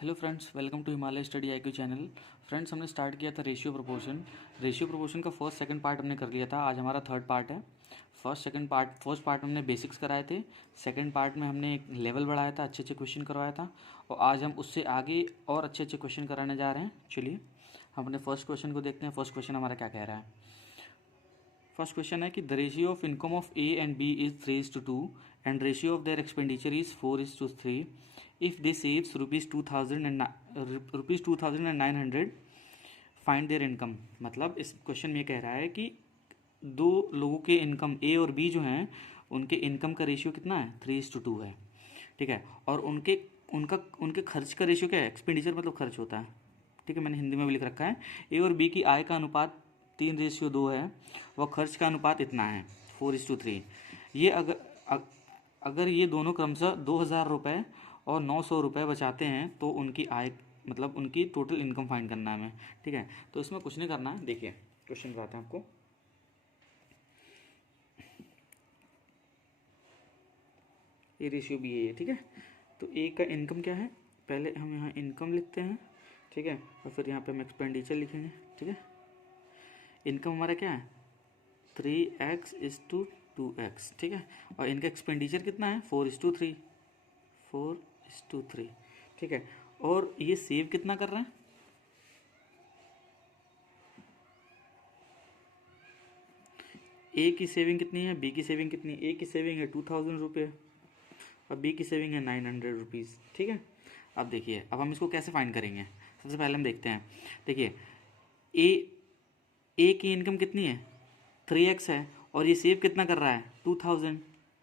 Hello friends, welcome to Himalaya study IQ channel. Friends, हमने start किया था रेशियो प्रोपोर्शन का फर्स्ट सेकंड पार्ट हमने कर लिया था। आज हमारा थर्ड पार्ट है। फर्स्ट पार्ट हमने बेसिक्स कराए थे। सेकंड पार्ट में हमने एक लेवल बढ़ाया था, अच्छे अच्छे क्वेश्चन करवाया था, और आज हम उससे आगे और अच्छे अच्छे क्वेश्चन कराने जा रहे हैं। चलिए हम अपने फर्स्ट क्वेश्चन को देखते हैं। फर्स्ट क्वेश्चन हमारा क्या कह रहा है। फर्स्ट क्वेश्चन है कि the ratio of income of A and B is 3:2 and ratio of their expenditure is 4:3 if they saves rupees 2,900 find their income. मतलब इस क्वेश्चन में कह रहा है कि दो लोगों के इनकम ए और बी जो हैं उनके इनकम का रेशियो कितना है, 3:2 है। ठीक है, और उनके खर्च का रेशियो क्या है, एक्सपेंडिचर मतलब खर्च होता है। ठीक है, मैंने हिंदी में भी लिख रखा है। ए और बी की आय का अनुपात 3:2 है, वह खर्च का अनुपात इतना है 4:3। ये अगर ये दोनों क्रमशः 2,000 रुपये और 900 रुपये बचाते हैं तो उनकी आय मतलब उनकी टोटल इनकम फाइंड करना है हमें। ठीक है, तो इसमें कुछ नहीं करना है। देखिए क्वेश्चन बताते हैं आपको। ये रेशियो भी है। ठीक है, तो ए का इनकम क्या है, पहले हम यहाँ इनकम लिखते हैं। ठीक है, और फिर यहाँ पे हम एक्सपेंडिचर लिखेंगे। ठीक है, इनकम हमारा क्या है 3x:2x। ठीक है, और इनका एक्सपेंडिचर कितना है 4:3। ठीक है, और ये सेव कितना कर रहे हैं, ए की सेविंग कितनी है, बी की सेविंग कितनी है। ए की सेविंग है 2,000 रुपये और बी की सेविंग है 900 रुपीज़। ठीक है, अब देखिए अब हम इसको कैसे फाइंड करेंगे। सबसे पहले हम देखते हैं। देखिए ए की इनकम कितनी है 3x है, और ये सेव कितना कर रहा है 2,000।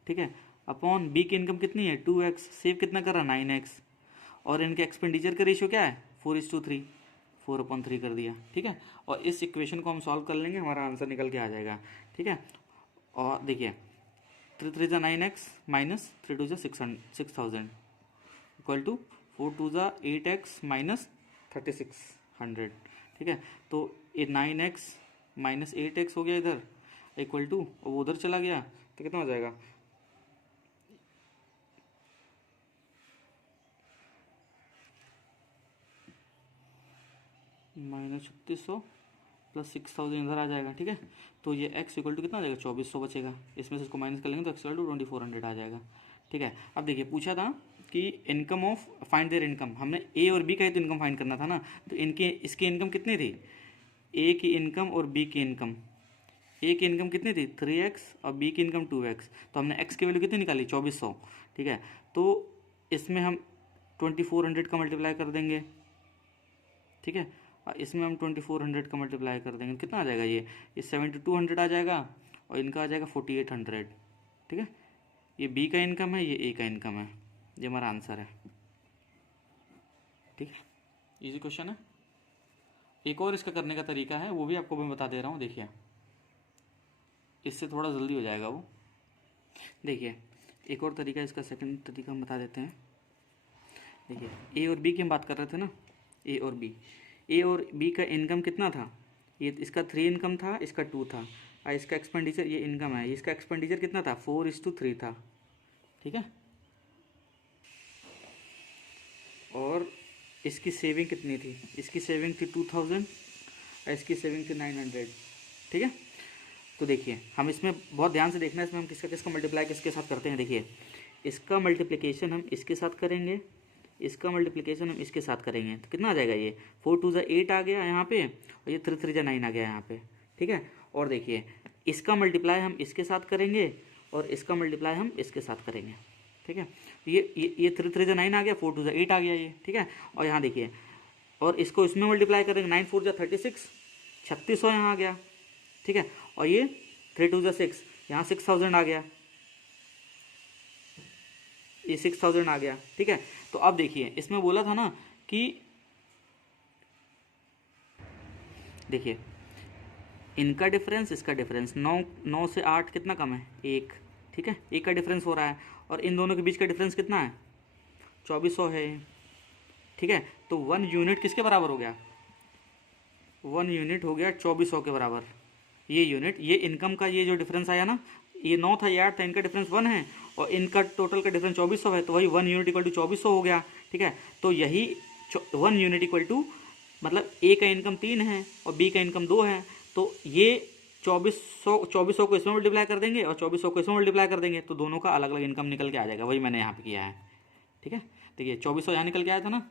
ठीक है, अपॉन बी की इनकम कितनी है 2x, सेव कितना कर रहा है 9x, और इनके एक्सपेंडिचर का रेशियो क्या है 4:3, 4/3 कर दिया। ठीक है, और इस इक्वेशन को हम सॉल्व कर लेंगे, हमारा आंसर निकल के आ जाएगा। ठीक है, और देखिए 3 3 9x minus 3 2 6,000 equal to 4 2 8x minus 3,600। ठीक है, तो ये 9x माइनस 8x हो गया इधर इक्वल टू, और वो उधर चला गया तो कितना हो जाएगा -3600 प्लस 6,000 इधर आ जाएगा। ठीक है, तो ये x इक्वल टू कितना आ जाएगा 2,400 बचेगा। इसमें से इसको माइनस कर लेंगे तो x इक्वल टू 2,400 आ जाएगा। ठीक है, अब देखिए पूछा था कि income of find their income, हमने ए और बी का ही तो इनकम फाइंड करना था ना। तो इसकी इनकम कितनी थी, ए की इनकम और बी की इनकम। ए की इनकम कितनी थी 3x और बी की इनकम 2x, तो हमने x की वैल्यू कितनी निकाली 2,400। ठीक है, तो इसमें हम 2,400 का मल्टीप्लाई कर देंगे। ठीक है, और इसमें हम 2,400 का मल्टीप्लाई कर देंगे, कितना आ जाएगा ये 7,200 आ जाएगा, और इनका आ जाएगा 4,800। ठीक है, ये बी का इनकम है, ये ए का इनकम है, ये हमारा आंसर है। ठीक है, इजी क्वेश्चन है। एक और इसका करने का तरीका है, वो भी आपको मैं बता दे रहा हूँ। देखिए इससे थोड़ा जल्दी हो जाएगा वो। देखिए एक और तरीका, इसका सेकंड तरीका हम बता देते हैं। देखिए ए और बी की हम बात कर रहे थे ना, ए और बी का इनकम कितना था, ये इसका 3 इनकम था, इसका 2 था, और इसका एक्सपेंडिचर, ये इनकम है, इसका एक्सपेंडिचर कितना था 4:3 था। ठीक है, और इसकी सेविंग कितनी थी, इसकी सेविंग थी 2,000 और इसकी सेविंग थी 900। ठीक है, तो देखिए हम इसमें बहुत ध्यान से देखना है, इसमें हम किसका मल्टीप्लाई किसके साथ करते हैं। देखिए इसका मल्टीप्लिकेशन हम इसके साथ करेंगे, इसका मल्टीप्लिकेशन हम इसके साथ करेंगे, तो कितना आ जाएगा, ये 4 2 8 आ गया यहाँ पे, और ये 3 3 9 आ गया यहाँ पे। ठीक है, और देखिए इसका मल्टीप्लाई हम इसके साथ करेंगे और इसका मल्टीप्लाई हम इसके साथ करेंगे। ठीक है, ये 3 3 9 आ गया, 4 2 8 आ गया ये। ठीक है, और यहाँ देखिए, और इसको इसमें मल्टीप्लाई करेंगे, 9 4 36, 3600 यहाँ आ गया। ठीक है, और ये 3 2 6, यहाँ 6,000 आ गया, ये 6,000 आ गया। ठीक है, तो अब देखिए इसमें बोला था ना कि देखिए इनका डिफरेंस इसका डिफरेंस 9 से 8 कितना कम है 1। ठीक है, 1 का डिफरेंस हो रहा है, और इन दोनों के बीच का डिफरेंस कितना है 2,400 है। ठीक है, तो 1 यूनिट किसके बराबर हो गया, 1 यूनिट हो गया 2,400 के बराबर। ये यूनिट, ये इनकम का ये जो डिफरेंस आया ना, ये 9 था, ये 8 था, इनका डिफरेंस 1 है, और इनका टोटल का डिफरेंस 2,400 है, तो वही 1 यूनिट इक्वल टू 2,400 हो गया। ठीक है, तो यही 1 यूनिट इक्वल टू, मतलब ए का इनकम 3 है और बी का इनकम 2 है, तो ये 2400 को इसमें मल्टीप्लाई कर देंगे और 2400 को इसमें मल्टीप्लाई कर देंगे, तो दोनों का अलग अलग इनकम निकल के आ जाएगा। वही मैंने यहाँ पे किया है, ठीक है। देखिए 2400 यहाँ निकल के आया था ना,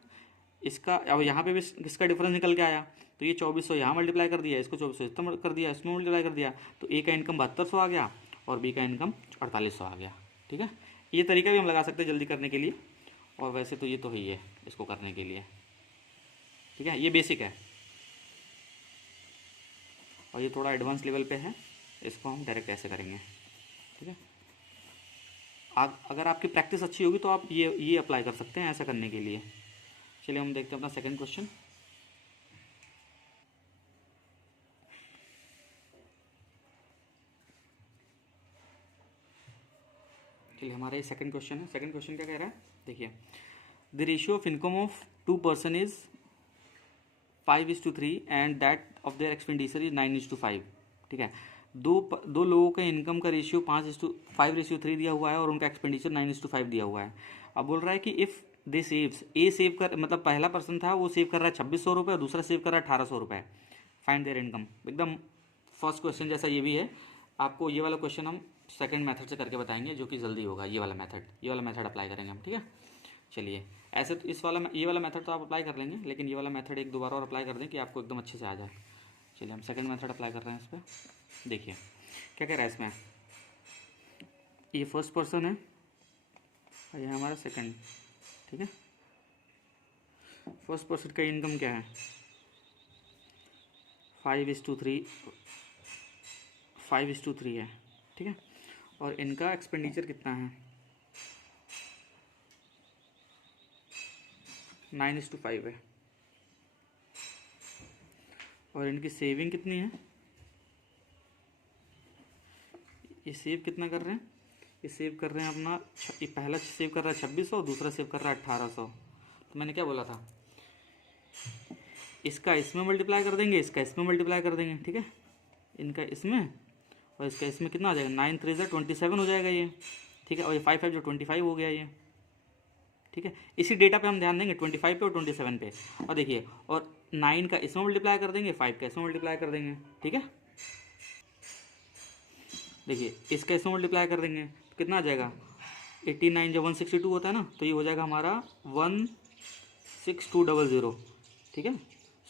इसका अब यहाँ पे भी इसका डिफरेंस निकल के आया, तो ये 2400 यहाँ मल्टीप्लाई कर दिया, इसको 2400 इसमें कर दिया, इसमें मल्टीप्लाई कर दिया, तो ए का इनकम 7200 आ गया और बी का इनकम 4800 आ गया, ठीक है। ये तरीका भी हम लगा सकते हैं जल्दी करने के लिए, और वैसे तो ये तो ही है इसको करने के लिए, ठीक है। ये बेसिक है और ये थोड़ा एडवांस लेवल पे है, इसको हम डायरेक्ट ऐसे करेंगे, ठीक है। अगर आपकी प्रैक्टिस अच्छी होगी तो आप ये अप्लाई कर सकते हैं ऐसा करने के लिए। चलिए हम देखते हैं अपना सेकंड क्वेश्चन। चलिए हमारा ये सेकंड क्वेश्चन है। सेकंड क्वेश्चन क्या कह रहा है, देखिए the ratio of income of 2 person is 5:3 and that of their expenditure is 9:5, ठीक है। दो लोगों का इनकम का रेशियो 5:3 दिया हुआ है और उनका एक्सपेंडिचर 9:5 दिया हुआ है। अब बोल रहा है कि if they saves, A save कर, मतलब पहला पर्सन था वो सेव कर रहा है 2600 रुपये और दूसरा सेव कर रहा है 1800 रुपये। Find their income. एकदम फर्स्ट क्वेश्चन जैसा ये भी है। आपको ये वाला क्वेश्चन हम सेकंड मेथड से करके बताएंगे जो कि जल्दी होगा। ये वाला मेथड अप्लाई करेंगे हम, ठीक है। चलिए ऐसे तो ये वाला मेथड तो आप अप्लाई कर लेंगे, लेकिन ये वाला मेथड एक दो बार और अप्लाई कर दें कि आपको एकदम अच्छे से आ जाए। चलिए हम सेकंड मेथड अप्लाई कर रहे हैं इस पर। देखिए क्या कह रहा है इसमें, ये फर्स्ट पर्सन है और ये हमारा सेकंड, ठीक है। फर्स्ट पर्सन का इनकम क्या है 5:3 है, ठीक है। और इनका एक्सपेंडिचर कितना है 9:5 है। और इनकी सेविंग कितनी है, ये सेव कितना कर रहे हैं, ये सेव कर रहे हैं अपना, ये पहला सेव कर रहा है 2600, दूसरा सेव कर रहा है 1800। तो मैंने क्या बोला था, इसका इसमें मल्टीप्लाई कर देंगे, इसका इसमें मल्टीप्लाई कर देंगे, ठीक है। इनका इसमें और इसका इसमें कितना आ जाएगा, 9 3 27 हो जाएगा ये, ठीक है। और ये 5 5 जो 25 हो गया ये, ठीक है। इसी डेटा पे हम ध्यान देंगे 25 पे और 27 पे। और देखिए और 9 का इसमें मल्टीप्लाई कर देंगे, 5 का इसमें मल्टीप्लाई कर देंगे, ठीक है। देखिए इसका इसमें मल्टीप्लाई कर देंगे तो कितना आ जाएगा 89 जब 162 होता है ना, तो ये हो जाएगा हमारा 16200, ठीक है,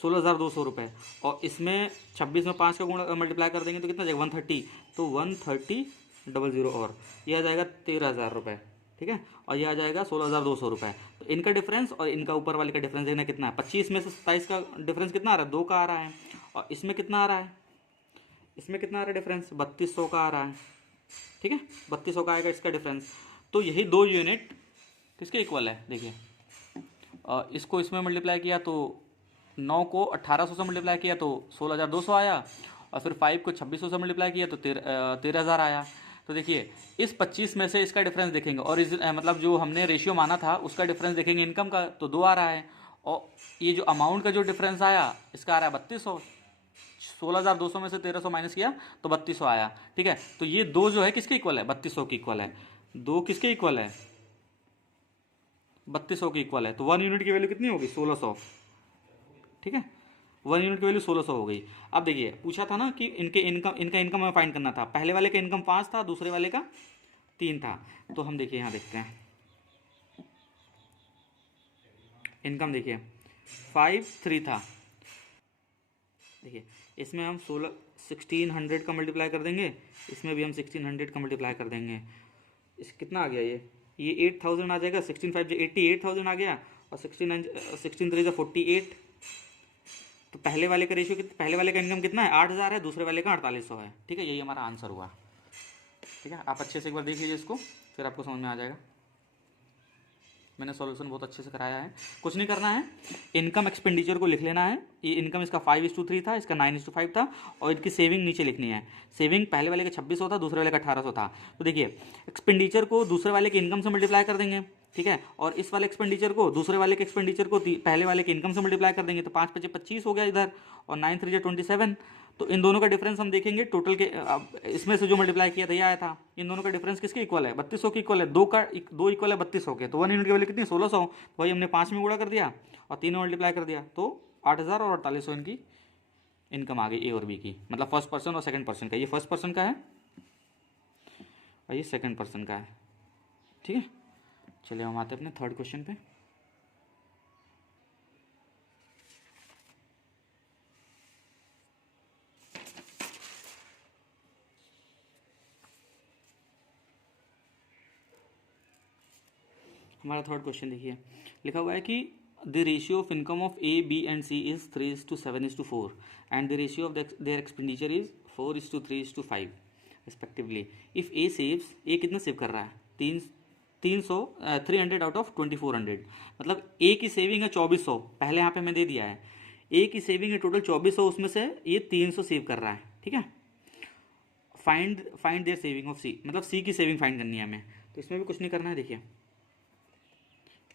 16,200 रुपये। और इसमें 26 में 5 का गुण मल्टीप्लाई कर देंगे तो कितना जाएगा 130, तो 130,000 और ये आ जाएगा 13,000 रुपये, ठीक है। और ये आ जाएगा 16,200 रुपये। तो इनका डिफरेंस और इनका ऊपर वाले का डिफरेंस देखना कितना है, 25 में से 27 का डिफरेंस कितना आ रहा है, 2 का आ रहा है। और इसमें कितना आ रहा है, इसमें कितना आ रहा है डिफरेंस, 3200 का आ रहा है, ठीक है। 3200 का आएगा इसका डिफरेंस। तो यही 2 यूनिट किसके इक्वल है, देखिए इसको इसमें मल्टीप्लाई किया तो 9 को 1800 से मल्टीप्लाई किया तो 16,200 आया, और फिर 5 को 2600 से मल्टीप्लाई किया तो 13,000 आया। तो देखिए इस 25 में से इसका डिफरेंस देखेंगे और मतलब जो हमने रेशियो माना था उसका डिफरेंस देखेंगे इनकम का, तो 2 आ रहा है। और ये जो अमाउंट का जो डिफरेंस आया इसका आ रहा है 3200, 16,200 में से 1300 माइनस किया तो 3200 आया, ठीक है। तो ये 2 जो है किसके इक्वल है, 3200 के इक्वल है। 2 किसके इक्वल है, 3200 के इक्वल है। तो 1 यूनिट की वैल्यू कितनी होगी 1600, ठीक है। 1 यूनिट की वैल्यू 1600 हो गई। अब देखिए पूछा था ना कि इनका इनकम हमें फाइंड करना था। पहले वाले का इनकम 5 था, दूसरे वाले का 3 था। तो हम देखिए यहाँ देखते हैं इनकम, देखिए 5:3 था। देखिए इसमें हम 1600 का मल्टीप्लाई कर देंगे, इसमें भी हम 1600 का मल्टीप्लाई कर देंगे। इस कितना आ गया ये 8000 आ जाएगा, 16 5 जो 88,000 आ गया, और 16 3 48। तो पहले वाले का रेशियो पहले वाले का इनकम कितना है 8,000 है, दूसरे वाले का 4800 है, ठीक है। यही हमारा आंसर हुआ, ठीक है। आप अच्छे से एक बार देख लीजिए इसको, फिर आपको समझ में आ जाएगा। मैंने सॉल्यूशन बहुत अच्छे से कराया है, कुछ नहीं करना है, इनकम एक्सपेंडिचर को लिख लेना है। ये इनकम इसका 5:3 था, इसका 9:5 था, और इनकी सेविंग नीचे लिखनी है। सेविंग पहले वाले का 2600 था, दूसरे वाले का 1800 था। तो देखिए एक्सपेंडिचर को दूसरे वाले के इनकम से मल्टीप्लाई कर देंगे, ठीक है। और इस वाले एक्सपेंडिचर को दूसरे वाले के एक्सपेंडिचर को पहले वाले के इनकम से मल्टीप्लाई कर देंगे, तो 5 5 25 हो गया इधर, और 9 3 27। तो इन दोनों का डिफरेंस हम देखेंगे टोटल के, अब इसमें से जो मल्टीप्लाई किया था ये आया था, इन दोनों का डिफरेंस किसके इक्वल है, 3200 के इक्वल है, दो इक्वल है 3200 के, तो 1 यूनिट की वैल्यू कितनी 1600, तो वही हमने 5 में गुणा कर दिया और 3 में मल्टीप्लाई कर दिया, तो 8000 और 4800 इनकी इनकम आ गई ए और बी की, मतलब फर्स्ट पर्सन और सेकंड पर्सन का, ये फर्स्ट पर्सन का है और ये सेकंड पर्सन का है। ठीक है, चलिए हम आते हैं अपने थर्ड क्वेश्चन पे। हमारा थर्ड क्वेश्चन देखिए, लिखा हुआ है कि the ratio of income of A B and C is 3:7:4 and the ratio of their expenditure is 4:3:5 respectively. If A saves, A कितना सेव कर रहा है, 300 आउट ऑफ 2400, मतलब ए की सेविंग है 2400, पहले यहाँ पे हमें दे दिया है, ए की सेविंग है टोटल 2400, उसमें से ये 300 सेव कर रहा है। ठीक है, फाइंड देयर सेविंग ऑफ सी, मतलब सी की सेविंग फाइंड करनी है हमें, तो इसमें भी कुछ नहीं करना है। देखिए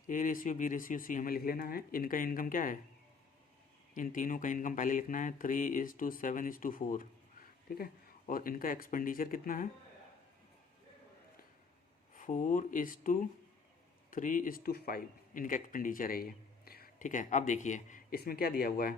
A ratio B ratio C हमें लिख लेना है, इनका इनकम क्या है, इन तीनों का इनकम पहले लिखना है 3:7:4। ठीक है, और इनका एक्सपेंडिचर कितना है 4:3:5 इनका एक्सपेंडिचर है ये। ठीक है, अब देखिए इसमें क्या दिया हुआ है,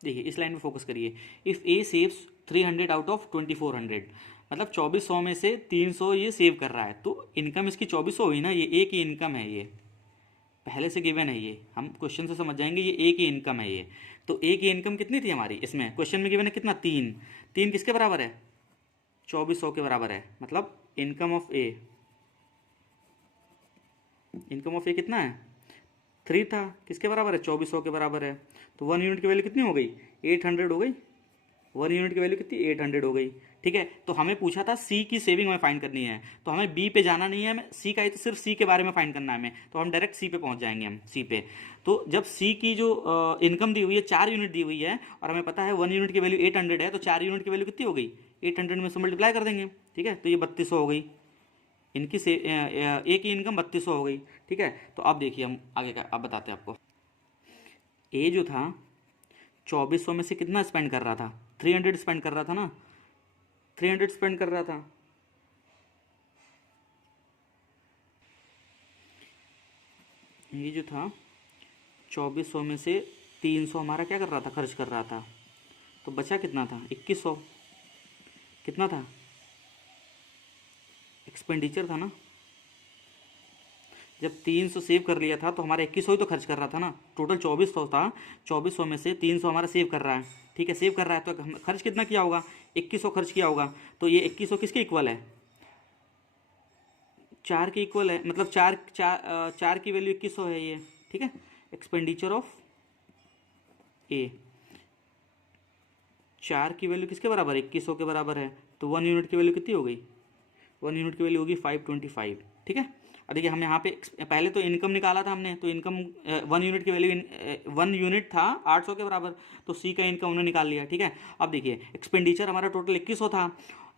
देखिए इस लाइन में फोकस करिए। If A saves 300 out of 2400, मतलब 2400 में से 300 ये सेव कर रहा है, तो इनकम इसकी 2400 हुई ना, ये ए की इनकम है, ये पहले से गिवन है, ये हम क्वेश्चन से समझ जाएंगे, ये ए की इनकम है ये। तो ए की इनकम कितनी थी हमारी, इसमें क्वेश्चन में गिवन है कितना, 3 किसके बराबर है, 2400 के बराबर है, मतलब इनकम ऑफ ए, कितना है 3 था, किसके बराबर है 2400 के बराबर है, तो 1 यूनिट की वैल्यू कितनी हो गई 800 हो गई, 1 यूनिट की वैल्यू कितनी 800 हो गई। ठीक है, तो हमें पूछा था सी की सेविंग में फाइंड करनी है, तो हमें बी पे जाना नहीं है, हमें सी का ही, तो सिर्फ सी के बारे में फाइंड करना है हमें, तो हम डायरेक्ट सी पे पहुंच जाएंगे, हम सी पे। तो जब सी की जो इनकम दी हुई है 4 यूनिट दी हुई है और हमें पता है 1 यूनिट की वैल्यू 800 है, तो 4 यूनिट की वैल्यू कितनी हो गई 800 में से मल्टीप्लाई कर देंगे। ठीक है, तो ये 3200 हो गई, इनकी से ए की इनकम 3200 हो गई। ठीक है, तो अब देखिए हम आगे का अब बताते हैं आपको। ए जो था 2400 में से कितना स्पेंड कर रहा था, 300 स्पेंड कर रहा था ना, 300 स्पेंड कर रहा था। ये जो था 2400 में से 300 हमारा क्या कर रहा था, खर्च कर रहा था, तो बचा कितना था 2100, कितना था एक्सपेंडिचर था ना, जब 300 सेव कर लिया था तो हमारा 2100 ही तो खर्च कर रहा था ना, टोटल 2400 था, 2400 में से 300 हमारा सेव कर रहा है। ठीक है, सेव कर रहा है तो खर्च कितना किया होगा 2100 खर्च किया होगा, तो ये 2100 किसके इक्वल है 4 के इक्वल है, मतलब चार की वैल्यू 2100 है ये। ठीक है, एक्सपेंडिचर ऑफ ए 4 की वैल्यू किसके बराबर है 2100 के बराबर है, तो 1 यूनिट की वैल्यू कितनी हो गई, 1 यूनिट की वैल्यू होगी 525। ठीक है, अब देखिए हम यहाँ पे पहले तो इनकम निकाला था हमने, तो इनकम 1 यूनिट की वैल्यू 1 यूनिट था 800 के बराबर, तो सी का इनकम हमने निकाल लिया। ठीक है, अब देखिए एक्सपेंडिचर हमारा टोटल 2100 था,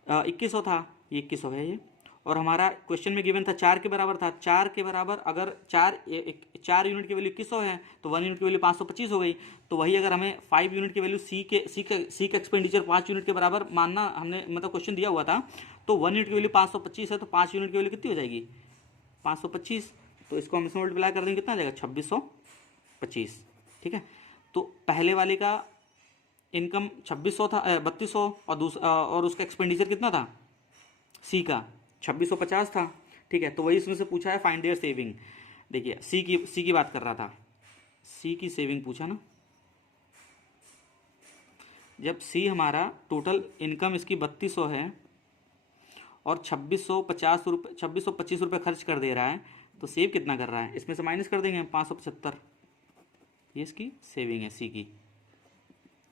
2100 था, ये 2100 है ये, और हमारा क्वेश्चन में गिवन था 4 के बराबर था, 4 के बराबर अगर 4 यूनिट की वैल्यू 2100 है तो 1 यूनिट की वैल्यू 525 हो गई, तो वही अगर हमें 5 यूनिट की वैल्यू सी का एक्सपेंडिचर 5 यूनिट के बराबर मानना, हमने मतलब क्वेश्चन दिया हुआ था, तो 1 यूनिट की वैल्यू 525 है, तो 5 यूनिट की वैल्यू कितनी हो जाएगी 525, तो इसको हम इसमें मल्टीप्लाई कर देंगे कितना आ जाएगा 2625। ठीक है, तो पहले वाले का इनकम 2600 था 3200, और उसका एक्सपेंडिचर कितना था सी का 2650 था। ठीक है, तो वही इसमें से पूछा है फाइंड देयर सेविंग। देखिए सी की बात कर रहा था, सी की सेविंग पूछा ना, जब सी हमारा टोटल इनकम इसकी 3200 है और 2625 रुपये खर्च कर दे रहा है, तो सेव कितना कर रहा है, इसमें से माइनस कर देंगे 575, ये इसकी सेविंग है सी की,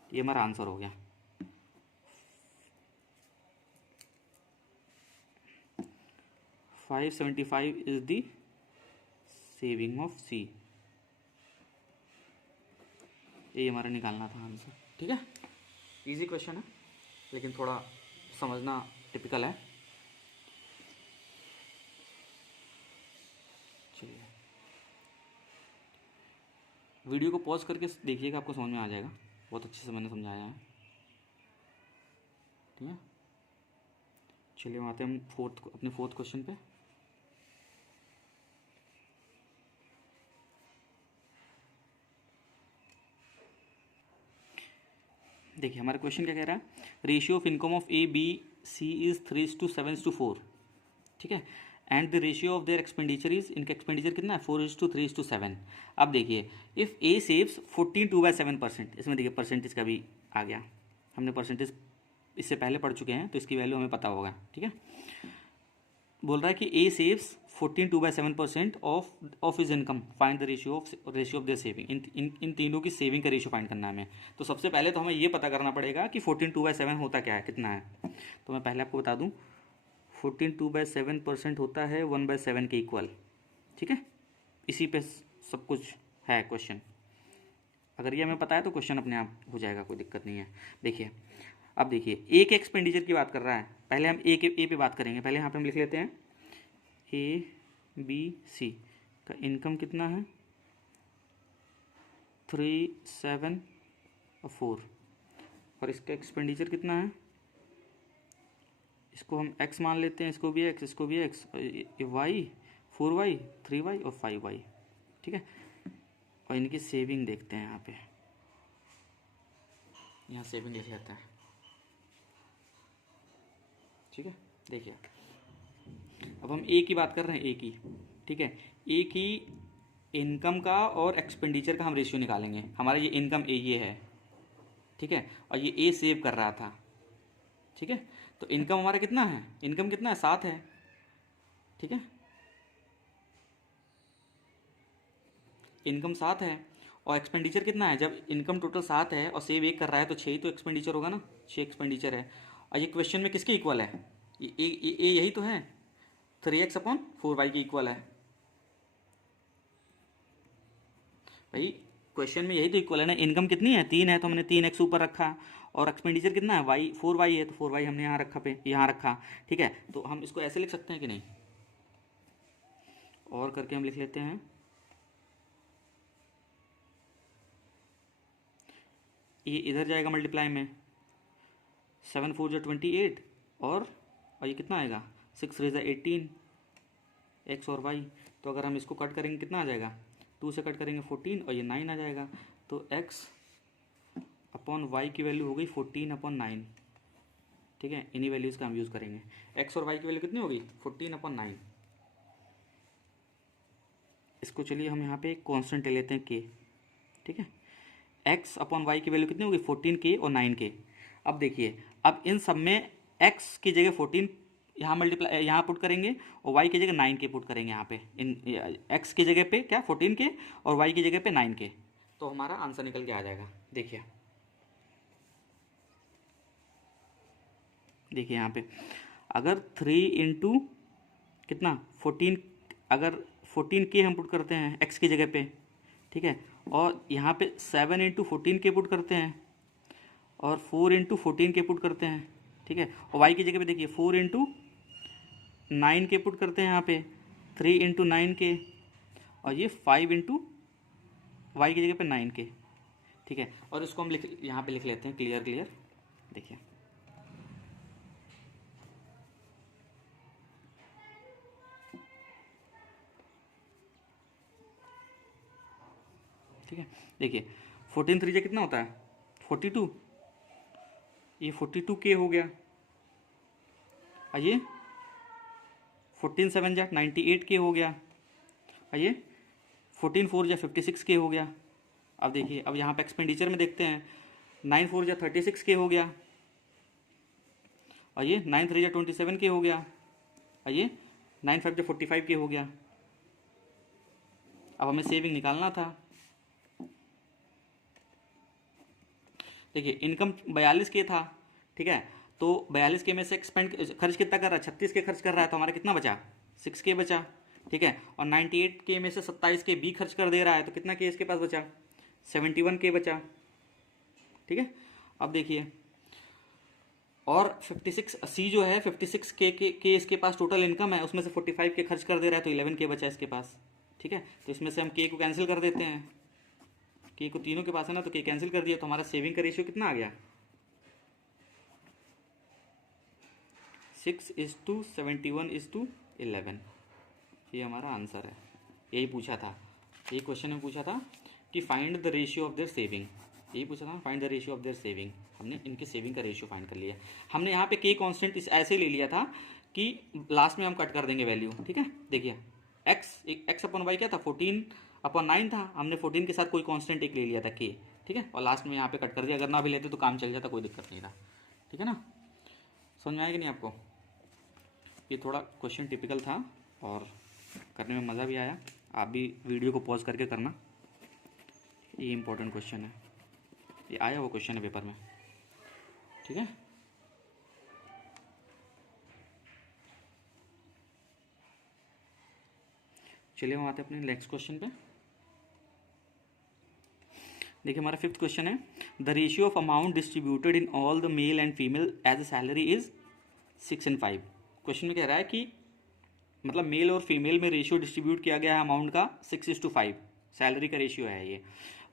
ये हमारा आंसर हो गया। $575 इज द सेविंग ऑफ सी, ये हमारा निकालना था आंसर। ठीक है, इजी क्वेश्चन है लेकिन थोड़ा समझना टिपिकल है। चलिए वीडियो को पॉज करके देखिएगा, आपको समझ में आ जाएगा, बहुत अच्छे से मैंने समझाया है। ठीक है, चलिए आते हैं हम अपने फोर्थ क्वेश्चन पे। देखिए हमारा क्वेश्चन क्या कह रहा है, ratio of income of A B C is 3:7:4। ठीक है, and the ratio of their expenditure is, इनका एक्सपेंडिचर कितना है 4:3:7। अब देखिए इफ़ ए सेव्स 14 2/7%, इसमें देखिए परसेंटेज का भी आ गया, हमने परसेंटेज इससे पहले पढ़ चुके हैं तो इसकी वैल्यू हमें पता होगा। ठीक है, बोल रहा है कि A saves 14 2/7% of his income, find the ratio of their saving. इन तीनों की सेविंग का रेशियो फाइंड करना है हमें। तो सबसे पहले तो हमें ये पता करना पड़ेगा कि 14 2/7 होता क्या है, कितना है। तो मैं पहले आपको बता दूं, 14 2/7% होता है 1/7 के इक्वल। ठीक है, इसी पे सब कुछ है क्वेश्चन। अगर ये हमें पता है तो क्वेश्चन अपने आप हो जाएगा, कोई दिक्कत नहीं है। देखिए अब देखिए ए के एक्सपेंडिचर की बात कर रहा है, पहले हम ए पे बात करेंगे। पहले यहाँ पे हम लिख लेते हैं ए बी सी का इनकम कितना है 3, 7 और 4, और इसका एक्सपेंडिचर कितना है, इसको हम x मान लेते हैं, इसको भी x, इसको भी x, y 4y 3y और 5y। ठीक है, और इनकी सेविंग देखते हैं यहाँ पे, यहाँ सेविंग लिख लेते हैं। ठीक है, देखिए अब हम ए की बात कर रहे हैं, ए की। ठीक है, ए की इनकम का और एक्सपेंडिचर का हम रेशियो निकालेंगे। हमारा ये इनकम ए ये है, ठीक है, और ये ए सेव कर रहा था। ठीक है, तो इनकम हमारा कितना है, इनकम कितना है 7 है। ठीक है, इनकम 7 है और एक्सपेंडिचर कितना है, जब इनकम टोटल 7 है और सेव 1 कर रहा है तो 6 ही तो एक्सपेंडिचर होगा ना, 6 एक्सपेंडिचर है। और ये क्वेश्चन में किसके इक्वल है, ये यही तो है, 3x/4y के इक्वल है भाई। क्वेश्चन में यही तो इक्वल है ना, इनकम कितनी है 3 है तो हमने 3x ऊपर रखा, और एक्सपेंडिचर कितना है y 4y है तो 4y हमने यहाँ रखा, पे यहाँ रखा। ठीक है, तो हम इसको ऐसे लिख सकते हैं कि नहीं, और करके हम लिख लेते हैं, ये इधर जाएगा मल्टीप्लाई में, 7 4 जो 28, और ये कितना आएगा 6 3 18, x और y। तो अगर हम इसको कट करेंगे कितना आ जाएगा, 2 से कट करेंगे 14 और ये 9 आ जाएगा। तो x/y की वैल्यू हो गई 14/9। ठीक है, इन्हीं वैल्यूज़ का हम यूज़ करेंगे। x और y की वैल्यू कितनी होगी 14/9। इसको चलिए हम यहाँ पे कांस्टेंट ले लेते हैं k। ठीक है, x/y की वैल्यू कितनी होगी 14k और 9k। अब देखिए, अब इन सब में x की जगह 14 यहाँ मल्टीप्लाई यहाँ पुट करेंगे और y की जगह 9k पुट करेंगे। यहाँ पे इन x की जगह पे क्या 14k और y की जगह पे 9k, तो हमारा आंसर निकल के आ जाएगा। देखिए यहाँ पे अगर 3 इंटू कितना 14, अगर 14k हम पुट करते हैं x की जगह पे, ठीक है, और यहाँ पे 7 इंटू 14k पुट करते हैं और 4 इंटू 14k पुट करते हैं। ठीक है, और y की जगह पे देखिए 4 इंटू 9k पुट करते हैं यहाँ पे, 3 इंटू 9k, और ये 5 इंटू वाई की जगह पे 9k। ठीक है, और इसको हम यहाँ पे लिख लेते हैं क्लियर। देखिए ठीक है, देखिए 14 3 कितना होता है 42, ये 42k हो गया, आइए 14 7 जा 98k हो गया, आइए 14 4 जा 56k हो गया। अब देखिए, अब यहाँ पे एक्सपेंडिचर में देखते हैं, 9 4 जा 36k हो गया, आइए 9 3 जा 27k हो गया, आइए 9 5 जा 45k हो गया। अब हमें सेविंग निकालना था। देखिए इनकम 42k था, ठीक है, तो 42k में से खर्च कितना कर रहा है 36k खर्च कर रहा है, तो हमारा कितना बचा 6k बचा। ठीक है, और 98k में से 27k भी खर्च कर दे रहा है, तो कितना के इसके पास बचा 71k बचा। ठीक है, अब देखिए, और 56 जो है 56k के इसके पास टोटल इनकम है, उसमें से 45k खर्च कर दे रहा है, तो 11k बचा इसके पास। ठीक है, तो इसमें से हम k को कैंसिल कर देते हैं, के को तीनों के पास है ना, तो के कैंसिल कर दिया, तो हमारा सेविंग का रेशियो कितना आ गया 6:71:11। ये हमारा आंसर है। यही पूछा था, यही क्वेश्चन में पूछा था कि find the ratio of their saving, यही पूछा था find the ratio of their saving. हमने इनके सेविंग का रेशियो फाइंड कर लिया। हमने यहाँ पे के कांस्टेंट इस ऐसे ले लिया था कि लास्ट में हम कट कर देंगे वैल्यू, ठीक है। देखिए एक्स अपॉन वाई क्या था 14/9 था, हमने 14 के साथ कोई कांस्टेंट एक ले लिया था के, ठीक है, और लास्ट में यहाँ पे कट कर दिया। अगर ना भी लेते तो काम चल जाता, कोई दिक्कत नहीं था, ठीक है ना। समझ में आएगा नहीं आपको? ये थोड़ा क्वेश्चन टिपिकल था और करने में मज़ा भी आया। आप भी वीडियो को पॉज करके करना, ये इंपॉर्टेंट क्वेश्चन है, ये आया वो क्वेश्चन है पेपर में, ठीक है। चलिए हम आते हैं अपने नेक्स्ट क्वेश्चन पे। देखिए हमारा 5th क्वेश्चन है, the ratio of amount distributed in all the male and female as a salary is 6 and 5। Question में कह रहा है कि मतलब मेल और फीमेल में रेशियो डिस्ट्रीब्यूट किया गया है अमाउंट का 6:5, सैलरी का रेशियो है ये।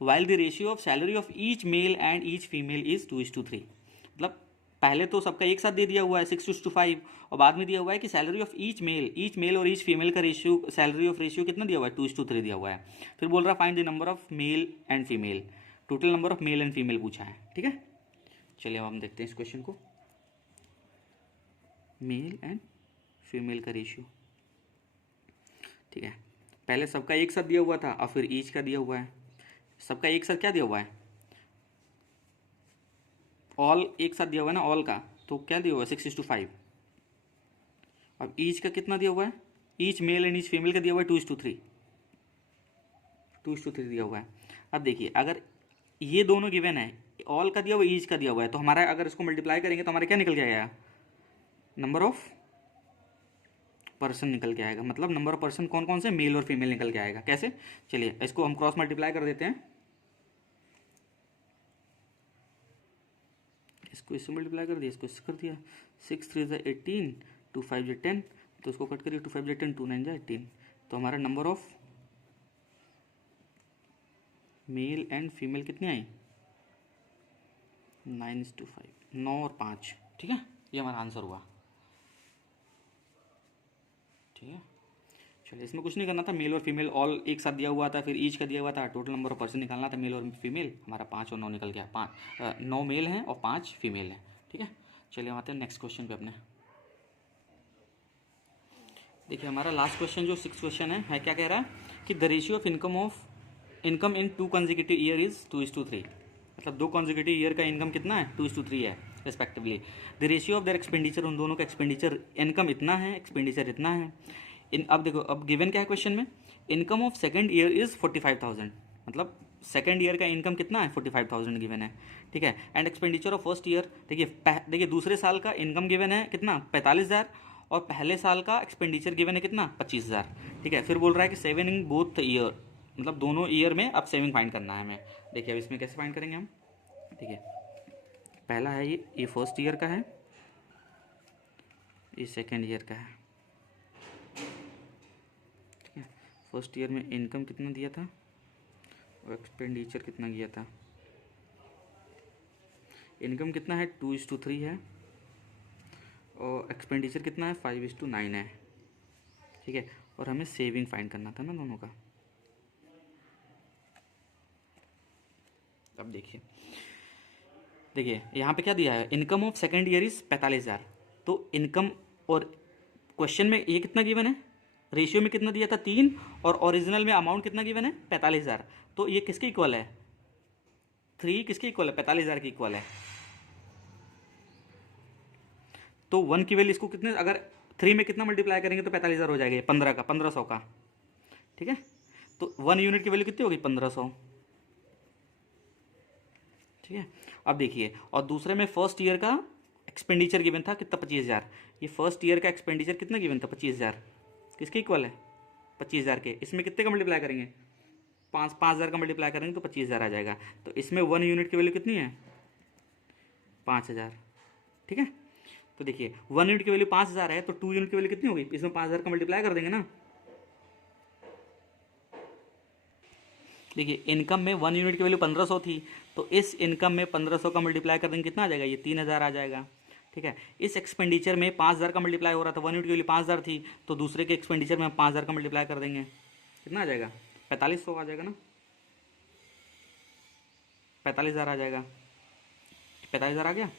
While the ratio of salary of each male and each female is 2:3। मतलब पहले तो सबका एक साथ दे दिया हुआ है 6:5, और बाद में दिया हुआ है कि सैलरी ऑफ ईच मेल और ईच फीमेल का रेशियो, सैलरी ऑफ रेशियो कितना दिया हुआ है 2:3 दिया हुआ है। फिर बोल रहा find the number of male and female, total number of male and female पूछा है, ठीक है। चलिए अब हम देखते हैं इस क्वेश्चन को, मेल एंड फीमेल का रेशियो, ठीक है। पहले सबका एक साथ दिया हुआ था और फिर ईच का दिया हुआ है। सबका एक साथ क्या दिया हुआ है, ऑल एक साथ दिया हुआ है ना, ऑल का, तो क्या दिया हुआ है 6:5। अब ईच का कितना दिया हुआ है, each male and each female का दिया हुआ है 2:3, 2:3 दिया हुआ है। अब देखिए अगर ये दोनों गिवन है, ऑल का दिया हुआ है ईच का दिया हुआ है, तो हमारा अगर इसको मल्टीप्लाई करेंगे तो हमारा क्या निकल के आएगा, नंबर ऑफ पर्सन निकल के आएगा। मतलब नंबर ऑफ पर्सन कौन कौन से, मेल और फीमेल निकल के आएगा। कैसे, चलिए इसको हम क्रॉस मल्टीप्लाई कर देते हैं, इसको इससे मल्टीप्लाई कर दिया, इसको इससे कर दिया, 6 3 = 18, 2 5 = 10, तो इसको कट करिए, 2 5 = 10, 2 9 = 18। तो हमारा number of male and female कितनी आई, 9:5, 9 और 5, ठीक है। ये हमारा आंसर हुआ, ठीक है। चलिए इसमें कुछ नहीं करना था, मेल और फीमेल ऑल एक साथ दिया हुआ था, फिर ईच का दिया हुआ था, टोटल नंबर ऑफ पर्सन निकालना था मेल और फीमेल। हमारा 5 और 9 निकल गया, 9 मेल हैं और 5 फीमेल हैं, ठीक है। चलिए हम आते हैं नेक्स्ट क्वेश्चन पे अपने। देखिए हमारा लास्ट क्वेश्चन जो 6th क्वेश्चन है क्या कह रहा है कि the ratio of income in 2 consecutive year is 2:3। मतलब 2 consecutive ईयर का इनकम कितना है 2:3 है respectively. The ratio of their expenditure, उन दोनों का एक्सपेंडिचर, इनकम इतना है एक्सपेंडिचर इतना है। अब देखो अब गिवन क्या है क्वेश्चन में, income of second year is 45,000। मतलब सेकंड ईयर का इनकम कितना है 45,000 गिवन है, ठीक है। And expenditure of first year, देखिए दूसरे साल का इनकम गिवन है कितना 45,000, और पहले साल का एक्सपेंडिचर गिवन है कितना 25,000, ठीक है। फिर बोल रहा है कि सेविंग बोथ ईयर, मतलब दोनों ईयर में अब सेविंग फाइंड करना है हमें। देखिए अब इसमें कैसे फाइंड करेंगे हम, देखिए पहला है ये फर्स्ट ईयर का है, ये सेकेंड ईयर का है, ठीक है। फर्स्ट ईयर में इनकम कितना दिया था और एक्सपेंडिचर कितना किया था। इनकम कितना है 2:3 है, और एक्सपेंडिचर कितना है 5:9 है, ठीक है। और हमें सेविंग फाइंड करना था ना दोनों का। अब देखिए यहाँ पे क्या दिया है, income of second year is 45,000। तो इनकम और क्वेश्चन में ये कितना गिवन है, रेशियो में कितना दिया था 3, और ओरिजिनल में अमाउंट कितना गिवन है 45,000। तो ये किसके इक्वल है, 3 किसके इक्वल है 45,000 के इक्वल है। तो 1 की वैल्यू इसको कितने, अगर 3 में कितना मल्टीप्लाई करेंगे तो 45,000 हो जाएगा, 1500 का, ठीक है। तो 1 यूनिट की वैल्यू कितनी होगी 1500, ठीक है। अब देखिए और दूसरे में फर्स्ट ईयर का एक्सपेंडिचर गिवन था कितना 25,000। ये फर्स्ट ईयर का एक्सपेंडिचर कितना गिवन था 25,000, किसके इक्वल है 25,000 के। इसमें कितने का मल्टीप्लाई करेंगे 5,000 का मल्टीप्लाई करेंगे तो 25,000 आ जाएगा। तो इसमें 1 यूनिट की वैल्यू कितनी है 5,000, ठीक है। तो देखिए 1 यूनिट की वैल्यू 5,000 है, तो 2 यूनिट की वैल्यू कितनी होगी, इसमें 5,000 का मल्टीप्लाई कर देंगे ना। देखिए इनकम में 1 यूनिट की वैल्यू 1500 थी, तो इस इनकम में 1500 का मल्टीप्लाई कर देंगे कितना आ जाएगा, ये 3000 आ जाएगा। ठीक है, इस एक्सपेंडिचर में 5000 का मल्टीप्लाई हो रहा था, 1 यूनिट की वैल्यू 5000 थी, तो दूसरे के एक्सपेंडिचर में हम 5000 का मल्टीप्लाई कर देंगे, कितना आ जाएगा, 4500 आ जाएगा ना, 45000 आ जाएगा, 45000 आ गया।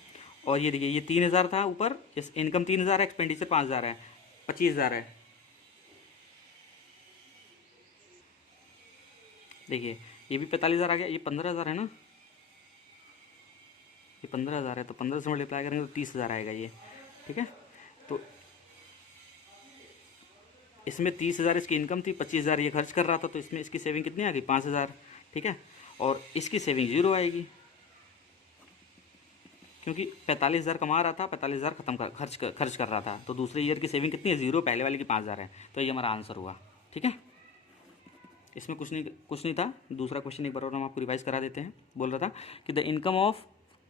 और ये देखिए ये 3000 था ऊपर, इस इनकम 3000 है, एक्सपेंडिचर 5000 है, 25000 है। देखिए ये भी 45000 आ गया, ये 15000 है ना, ये 15000 है, तो 15 से मल्टीप्लाई करेंगे तो 30000 आएगा ये। ठीक है, तो इसमें 30000 इसकी इनकम थी, 25000 ये खर्च कर रहा था, तो इसमें इसकी सेविंग कितनी आ गई, 5000। ठीक है, और इसकी सेविंग जीरो आएगी, क्योंकि 45000 कमा रहा था, 45000 खर्च कर रहा था, तो दूसरे ईयर की सेविंग कितनी है, जीरो, पहले वाले की 5000 है, तो ये हमारा आंसर हुआ। ठीक है, इसमें कुछ नहीं था। दूसरा क्वेश्चन एक बार और हम आपको रिवाइज करा देते हैं। बोल रहा था कि the income of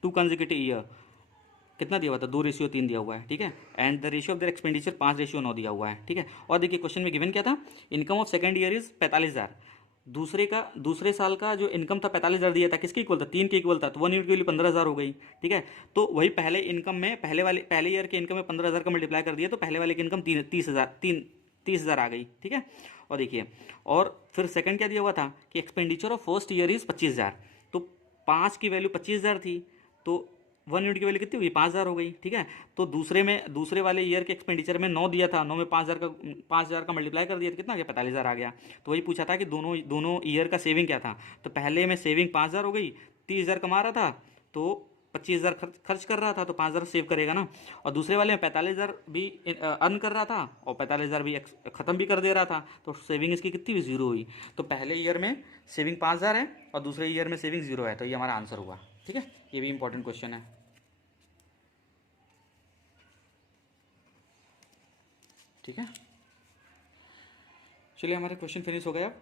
2 consecutive year कितना दिया हुआ था, 2:3 दिया हुआ है। ठीक है, and the ratio of their expenditure 5:9 दिया हुआ है। ठीक है, और देखिए क्वेश्चन में गिवन क्या था, income of second year is 45000, दूसरे साल का जो इनकम था 45000 दिया था, किसके इक्वल था, 3 के इक्वल था, तो 1 यूनिट के लिए 15000 हो गई। ठीक है, तो वही पहले इनकम में पहले ईयर के इनकम में 15000 का मल्टीप्लाई कर दिया, तो पहले वाले की इनकम 30,000 आ गई। ठीक है, और देखिए, और फिर सेकंड क्या दिया हुआ था कि expenditure of first year is 25000, तो 5 की वैल्यू 25000 थी, तो 1 यूनिट की वैल्यू कितनी हुई, 5000 हो गई। ठीक है, तो दूसरे वाले ईयर के एक्सपेंडिचर में 9 दिया था, 9 में 5000 का मल्टीप्लाई कर दिया, तो कितना आ गया, 45000 आ गया। तो वही पूछा था कि दोनों ईयर का सेविंग क्या था, तो पहले में सेविंग 5000 हो गई, 30000 कमा रहा था, तो 25000 खर्च कर रहा था, तो 5000 सेव करेगा ना, और दूसरे वाले में 45000 भी अर्न कर रहा था, और 45000 भी ख़त्म भी कर दे रहा था, तो सेविंग इसकी कितनी हुई, जीरो हुई। तो पहले ईयर में सेविंग 5000 है, और दूसरे ईयर में सेविंग जीरो है, तो ये हमारा आंसर हुआ। ठीक है, ये भी इंपॉर्टेंट क्वेश्चन है। ठीक है, चलिए हमारे क्वेश्चन फिनिश हो गए अब,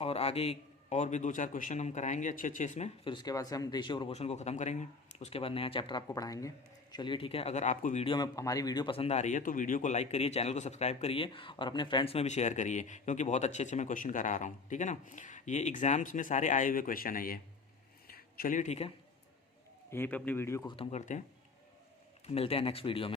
और आगे और भी 2-4 क्वेश्चन हम कराएंगे अच्छे इसमें, फिर उसके बाद से हम रेशियो प्रोपोर्शन को ख़त्म करेंगे, उसके बाद नया चैप्टर आपको पढ़ाएंगे। चलिए ठीक है, अगर आपको हमारी वीडियो पसंद आ रही है तो वीडियो को लाइक करिए, चैनल को सब्सक्राइब करिए, और अपने फ्रेंड्स में भी शेयर करिए, क्योंकि बहुत अच्छे मैं क्वेश्चन करा रहा हूँ। ठीक है ना, ये एग्ज़ाम्स में सारे आए हुए क्वेश्चन है ये। चलिए ठीक है, यहीं पर अपनी वीडियो को ख़त्म करते हैं, मिलते हैं नेक्स्ट वीडियो में।